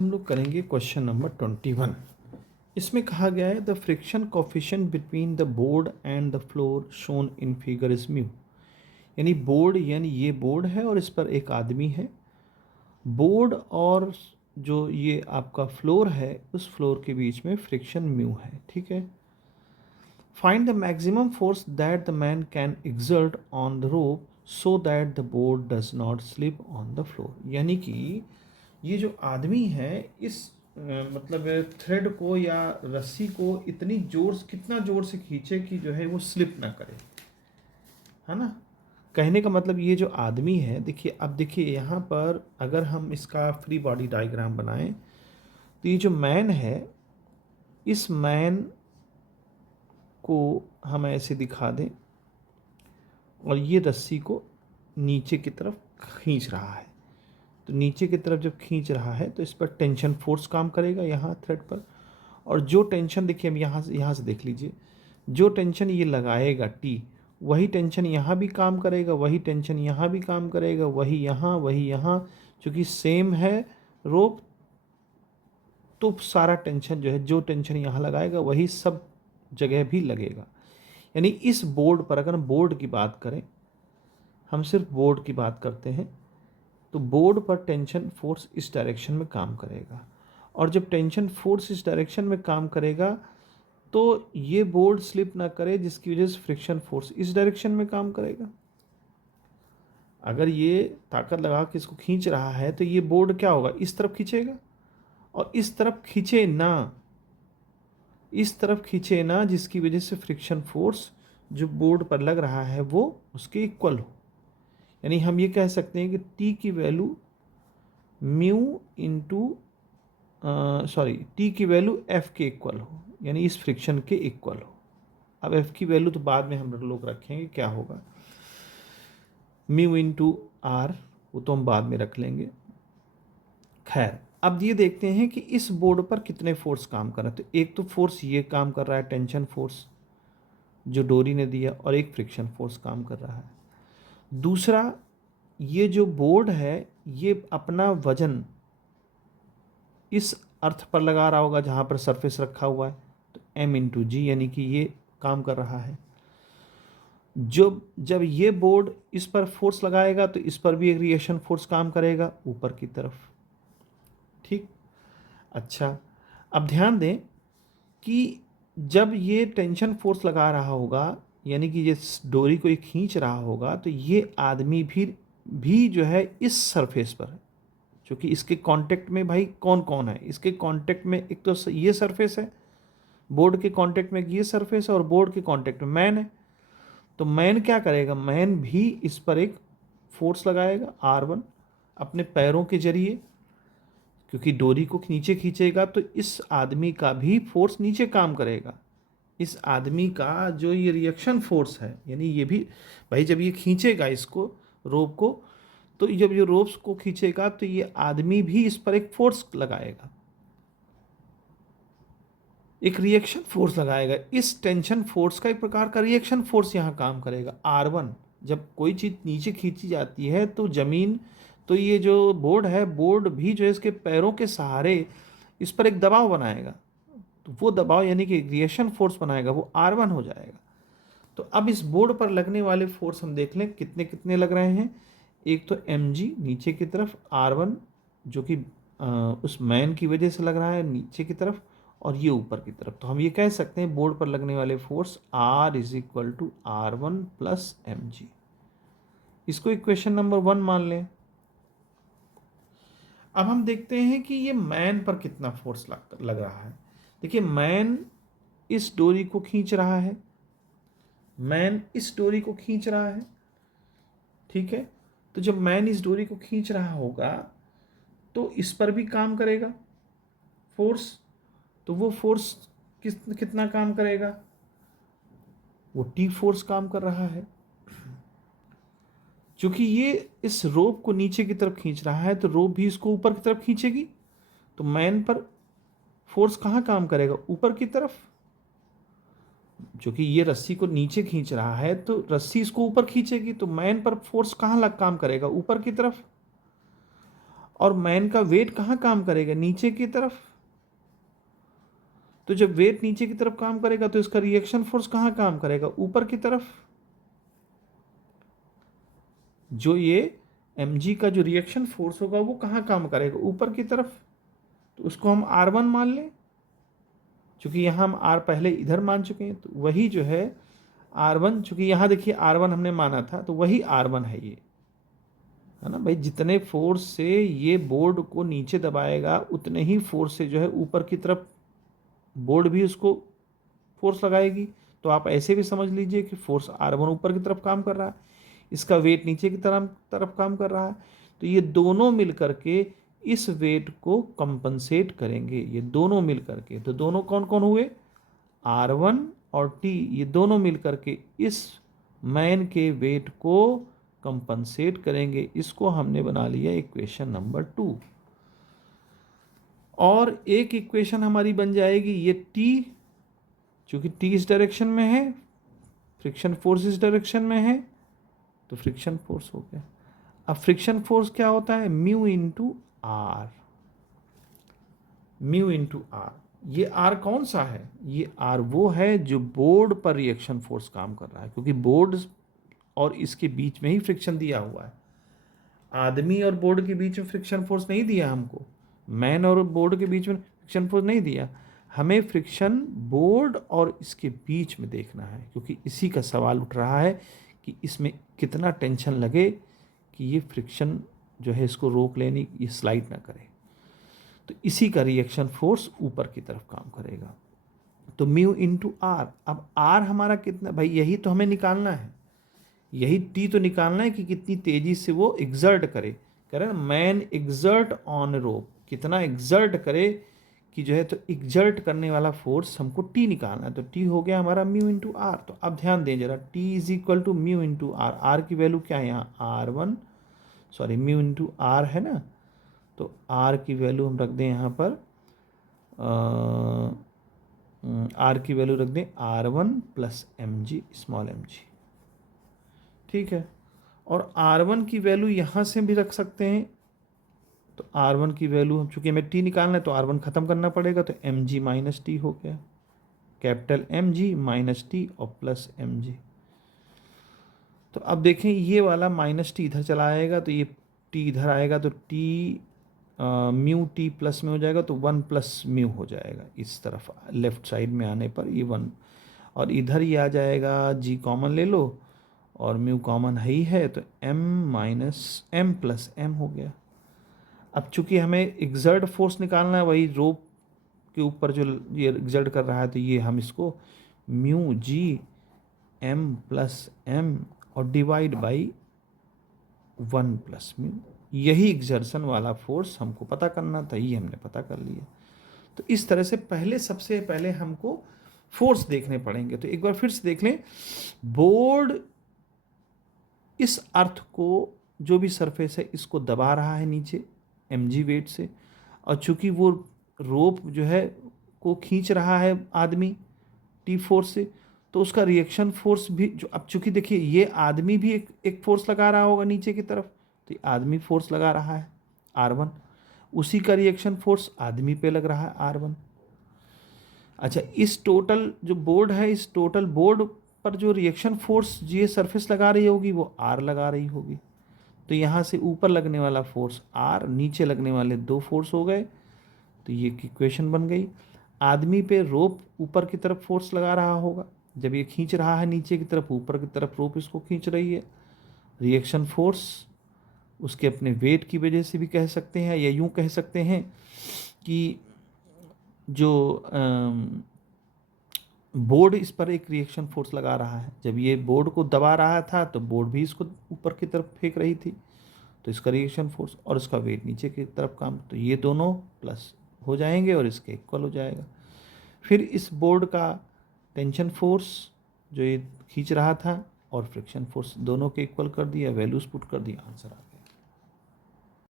हम लोग करेंगे क्वेश्चन नंबर 21। इसमें कहा गया है the friction coefficient between the board and the floor shown in figure is mu. यानी बोर्ड, यानी ये बोर्ड है और इस पर एक आदमी है। बोर्ड और जो ये आपका फ्लोर है, उस फ्लोर के बीच में फ्रिक्शन म्यू है। ठीक है। Find the maximum force that the man can exert on the rope so that the board does not slip on the floor. यानी कि ये जो आदमी है, इस मतलब थ्रेड को या रस्सी को इतनी कितना जोर से खींचे कि जो है वो स्लिप ना करे, है ना। कहने का मतलब ये जो आदमी है, देखिए अब देखिए यहाँ पर अगर हम इसका फ्री बॉडी डायग्राम बनाएं तो ये जो मैन है, इस मैन को हम ऐसे दिखा दें और ये रस्सी को नीचे की तरफ खींच रहा है। तो नीचे की तरफ जब खींच रहा है तो इस पर टेंशन फोर्स काम करेगा यहाँ थ्रेड पर। और जो टेंशन देखिए, हम यहाँ से देख लीजिए, जो टेंशन ये लगाएगा टी, वही टेंशन यहाँ भी काम करेगा, वही टेंशन यहाँ भी काम करेगा, वही यहाँ, चूँकि सेम है रोप, तो सारा टेंशन जो है, जो टेंशन यहाँ लगाएगा वही सब जगह भी लगेगा। यानी इस बोर्ड पर, अगर हम बोर्ड की बात करें, हम सिर्फ बोर्ड की बात करते हैं, तो बोर्ड पर टेंशन फोर्स इस डायरेक्शन में काम करेगा। और जब टेंशन फोर्स इस डायरेक्शन में काम करेगा तो ये बोर्ड स्लिप ना करे, जिसकी वजह से फ्रिक्शन फोर्स इस डायरेक्शन में काम करेगा। अगर ये ताकत लगा के इसको खींच रहा है तो ये बोर्ड क्या होगा, इस तरफ खींचेगा। और इस तरफ खींचे ना, इस तरफ खींचे ना, जिसकी वजह से फ्रिक्शन फोर्स जो बोर्ड पर लग रहा है वो उसके इक्वल हो। यानी हम ये कह सकते हैं कि टी की वैल्यू म्यू इंटू टी की वैल्यू एफ के इक्वल हो, यानी इस फ्रिक्शन के इक्वल हो। अब एफ की वैल्यू तो बाद में हम लोग रखेंगे, क्या होगा म्यू इंटू आर, वो तो हम बाद में रख लेंगे। खैर, अब ये देखते हैं कि इस बोर्ड पर कितने फोर्स काम कर रहे हैं। तो एक तो फोर्स ये काम कर रहा है, टेंशन फोर्स जो डोरी ने दिया, और एक फ्रिक्शन फोर्स काम कर रहा है। दूसरा, ये जो बोर्ड है ये अपना वजन इस अर्थ पर लगा रहा होगा जहाँ पर सरफेस रखा हुआ है, तो m इंटू जी, यानी कि ये काम कर रहा है। जब ये बोर्ड इस पर फोर्स लगाएगा तो इस पर भी एक रिएक्शन फोर्स काम करेगा ऊपर की तरफ। ठीक। अच्छा, अब ध्यान दें कि जब ये टेंशन फोर्स लगा रहा होगा, यानी कि ये डोरी को ये खींच रहा होगा, तो ये आदमी भी जो है इस सरफेस पर, क्योंकि इसके कांटेक्ट में भाई कौन कौन है, इसके कांटेक्ट में एक तो ये सरफेस है, बोर्ड के कांटेक्ट में ये सरफेस है, और बोर्ड के कांटेक्ट में मैन है। तो मैन क्या करेगा, मैन भी इस पर एक फोर्स लगाएगा R1 अपने पैरों के जरिए, क्योंकि डोरी को नीचे खींचेगा तो इस आदमी का भी फोर्स नीचे काम करेगा। इस आदमी का जो ये रिएक्शन फोर्स है, यानी ये भी भाई जब ये खींचेगा इसको, रोप को, तो जब ये रोप्स को खींचेगा तो ये आदमी भी इस पर एक फोर्स लगाएगा, एक रिएक्शन फोर्स लगाएगा। इस टेंशन फोर्स का एक प्रकार का रिएक्शन फोर्स यहाँ काम करेगा R1। जब कोई चीज़ नीचे खींची जाती है तो ज़मीन, तो ये जो बोर्ड है, बोर्ड भी जो है इसके पैरों के सहारे इस पर एक दबाव बनाएगा, तो वो दबाव यानी कि रिएक्शन फोर्स बनाएगा, वो R1 हो जाएगा। तो अब इस बोर्ड पर लगने वाले फोर्स हम देख लें कितने कितने लग रहे हैं। एक तो mg नीचे की तरफ, R1 जो कि उस मैन की वजह से लग रहा है नीचे की तरफ, और ये ऊपर की तरफ। तो हम ये कह सकते हैं बोर्ड पर लगने वाले force R is equal to R1 plus mg। इसको इक्वेशन नंबर 1 मान लें। अब हम देखते हैं कि ये मैन पर कितना फोर्स लग रहा है। देखिए, मैन इस डोरी को खींच रहा है, मैन इस डोरी को खींच रहा है। ठीक है। तो जब मैन इस डोरी को खींच रहा होगा तो इस पर भी काम करेगा फोर्स। तो वो फोर्स कितना काम करेगा, वो टी फोर्स काम कर रहा है। क्योंकि ये इस रोप को नीचे की तरफ खींच रहा है तो रोप भी इसको ऊपर की तरफ खींचेगी। तो मैन पर फोर्स कहाँ काम करेगा, ऊपर की तरफ। क्योंकि ये रस्सी को नीचे खींच रहा है तो रस्सी इसको ऊपर खींचेगी, तो मैन पर फोर्स कहाँ काम करेगा, ऊपर की तरफ। और मैन का वेट कहाँ काम करेगा, नीचे की तरफ। तो जब वेट नीचे की तरफ काम करेगा तो इसका रिएक्शन फोर्स कहाँ काम करेगा, ऊपर की तरफ। जो ये mg का जो रिएक्शन फोर्स होगा वो कहाँ काम करेगा, ऊपर की तरफ। तो उसको हम R1 मान लें, चूंकि यहाँ हम R पहले इधर मान चुके हैं, तो वही जो है R1, चूंकि यहाँ देखिए R1 हमने माना था, तो वही R1 है ये, है ना भाई। जितने फोर्स से ये बोर्ड को नीचे दबाएगा उतने ही फोर्स से जो है ऊपर की तरफ बोर्ड भी उसको फोर्स लगाएगी। तो आप ऐसे भी समझ लीजिए कि फोर्स R1 ऊपर की तरफ काम कर रहा है, इसका वेट नीचे की तरफ काम कर रहा है। तो ये दोनों मिल करके इस वेट को कंपनसेट करेंगे, ये दोनों मिल करके। तो दोनों कौन कौन हुए, R1 और T, ये दोनों मिल करके इस मैन के वेट को कंपनसेट करेंगे। इसको हमने बना लिया इक्वेशन नंबर 2। और एक इक्वेशन हमारी बन जाएगी ये T, चूंकि T इस डायरेक्शन में है, फ्रिक्शन फोर्स इस डायरेक्शन में है, तो फ्रिक्शन फोर्स हो गया। अब फ्रिक्शन फोर्स क्या होता है, mu into R. Mu into R, ये आर कौन सा है, ये आर वो है जो बोर्ड पर रिएक्शन फोर्स काम कर रहा है, क्योंकि बोर्ड और इसके बीच में ही फ्रिक्शन दिया हुआ है। आदमी और बोर्ड के बीच में फ्रिक्शन फोर्स नहीं दिया हमको, मैन और बोर्ड के बीच में फ्रिक्शन फोर्स नहीं दिया, हमें फ्रिक्शन बोर्ड और इसके बीच में देखना है, क्योंकि इसी का सवाल उठ रहा है कि इसमें कितना टेंशन लगे कि ये फ्रिक्शन जो है इसको रोक लेनी, ये स्लाइड ना करे। तो इसी का रिएक्शन फोर्स ऊपर की तरफ काम करेगा। तो म्यू इंटू आर। अब आर हमारा कितना, भाई यही तो हमें निकालना है, यही टी तो निकालना है कि कितनी तेजी से वो एग्जर्ट करे। कह रहे हैं मैन एग्जर्ट ऑन रोप, कितना एग्जर्ट करे कि जो है, तो एग्जर्ट करने वाला फोर्स हमको टी निकालना है। तो टी हो गया हमारा म्यू इंटू आर। तो अब ध्यान दें जरा, T is equal to mu into R. R की वैल्यू क्या है यहाँ, R1, sorry mu into are है ना, तो आर की वैल्यू हम रख दें यहाँ पर, आर की वैल्यू रख दें R1 plus mg, small mg, ठीक है। और R1 की वैल्यू यहाँ से भी रख सकते हैं। तो R1 की वैल्यू हम, चूंकि हमें T निकालना है तो R1 ख़त्म करना पड़ेगा, तो mg माइनस टी हो गया, कैपिटल mg माइनस टी और प्लस mg। तो अब देखें ये वाला माइनस टी इधर चला आएगा, तो ये टी इधर आएगा, तो टी म्यू टी प्लस में हो जाएगा, तो 1 प्लस म्यू हो जाएगा इस तरफ लेफ्ट साइड में आने पर, ये 1। और इधर ही आ जाएगा, जी कॉमन ले लो और म्यू कॉमन ही है, तो m minus m plus m हो गया। अब चूंकि हमें एग्जर्ट फोर्स निकालना है, वही रोप के ऊपर जो ये एग्जर्ट कर रहा है, तो ये हम इसको mu g m plus m और डिवाइड बाई 1 प्लस म्यू, यही एग्जर्शन वाला फोर्स हमको पता करना था, ये हमने पता कर लिया। तो इस तरह से सबसे पहले हमको फोर्स देखने पड़ेंगे। तो एक बार फिर से देख लें, बोर्ड इस अर्थ को, जो भी सरफेस है, इसको दबा रहा है नीचे mg वेट से, और चूंकि वो रोप जो है को खींच रहा है आदमी टी फोर्स से, तो उसका रिएक्शन फोर्स भी जो, अब चूंकि देखिए ये आदमी भी एक फोर्स लगा रहा होगा नीचे की तरफ, तो आदमी फोर्स लगा रहा है R1, उसी का रिएक्शन फोर्स आदमी पे लग रहा है R1। अच्छा, इस टोटल जो बोर्ड है, इस टोटल बोर्ड पर जो रिएक्शन फोर्स ये सरफेस लगा रही होगी वो R लगा रही होगी। तो यहाँ से ऊपर लगने वाला फोर्स R, नीचे लगने वाले 2 फोर्स हो गए, तो ये इक्वेशन बन गई। आदमी पे रोप ऊपर की तरफ फोर्स लगा रहा होगा, जब ये खींच रहा है नीचे की तरफ, ऊपर की तरफ रोप इसको खींच रही है, रिएक्शन फोर्स उसके अपने वेट की वजह से भी कह सकते हैं, या यूं कह सकते हैं कि जो बोर्ड इस पर एक रिएक्शन फोर्स लगा रहा है, जब ये बोर्ड को दबा रहा था तो बोर्ड भी इसको ऊपर की तरफ फेंक रही थी, तो इसका रिएक्शन फोर्स और इसका वेट नीचे की तरफ काम, तो ये दोनों प्लस हो जाएंगे और इसके इक्वल हो जाएगा। फिर इस बोर्ड का टेंशन फोर्स जो ये खींच रहा था और फ्रिक्शन फोर्स दोनों के इक्वल कर दिया, वैल्यूज पुट कर दिया, आंसर आ गया।